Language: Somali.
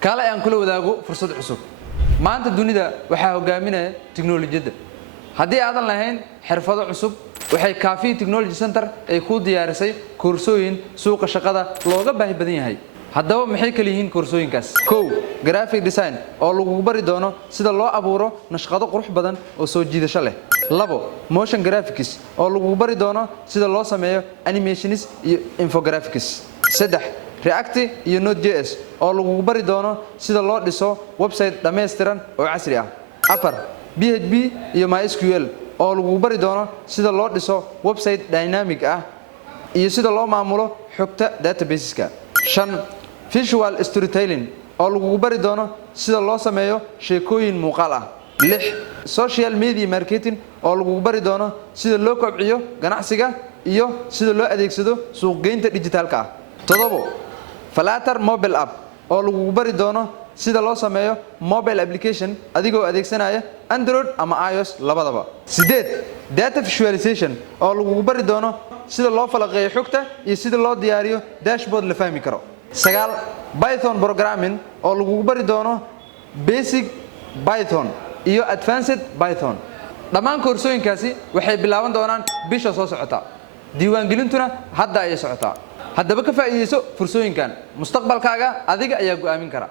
kala aan kula wadaago fursad cusub maanta dunida waxa hogaaminaya tiknoolajiyada haddii aadan lahayn xirfado cusub waxay Kaafi Technology Center ay ku diyaarisay koorsooyin suuqa shaqada looga baahi badan yahay haddaba maxay kala yihiin koorsooyinkaas kow graphic design oo lagu bari doono sida loo abuuro nashqado qurux badan oo soo jiidasho leh labo motion graphics oo lagu bari doono sida loo sameeyo animations iyo infographics saddex React iyo Node.js oo lagu bari doono sida loo dhiso website dhameystiran oo casri ah afar PHP iyo MySQL oo lagu bari doono sida loo dhiso website dynamic ah iyo sida loo maamulo xogta databaseska shan visual storytelling oo lagu bari doono sida loo sameeyo sheekooyin muuqaal ah lix social media marketing oo lagu bari doono sida loo kobciyo ganacsiga iyo sida loo adeegsado suuqgeynta digitalka ah todobo Flutter mobile app oo lagu bari doono sida loo sameeyo mobile application adigoo adeegsanaya Android ama iOS labadaba sideed data visualization oo lagu bari doono sida loo falaqeeyo xogta iyo sida loo diyaariyo dashboard la fahmi karo sagaal Python programming oo lagu bari doono basic Python iyo advanced Python dhammaan koorsooyinkaasi waxay bilaaban doonaan bisha soo socota diiwaangelintuna hadda ay socotaa haddaba ka faa'iideyso fursooyinkan mustaqbalkaaga adiga ayaa go'aamin kara